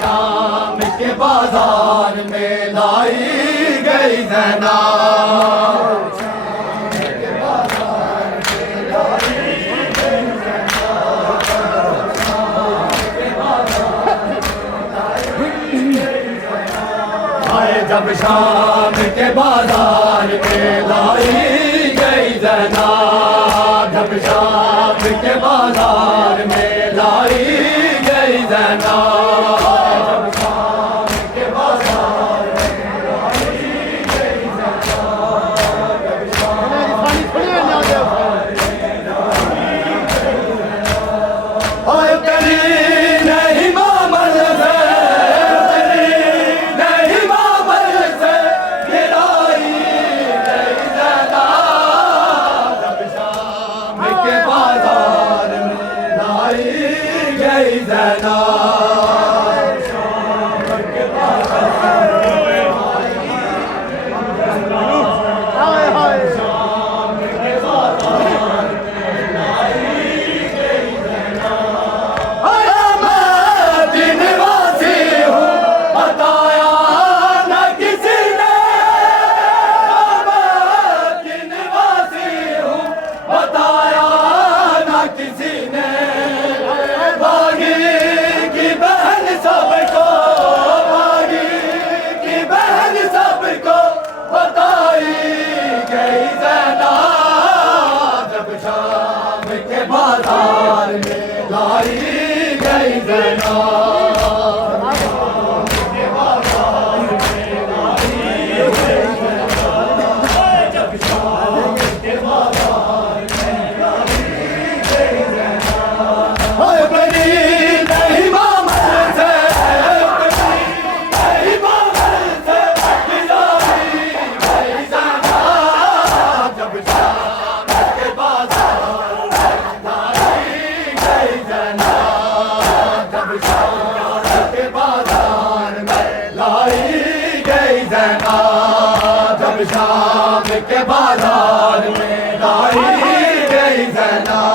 शाम के बाजार में लाई गई ज़ैना। जब शाम के बाजार में लाई गई ज़ैना, जब शाम के बाजार में लाई गई ज़ैना, जब शाम के बाजार में लाई गई ज़ैना, जब शाम के बाजार में लाई गई ज़ैना। और तेरी नहीं मामल से, ज़ैना बाजार में लाई गई ज़ैना। जब शाम के बाजार में लाई गई ज़ैना।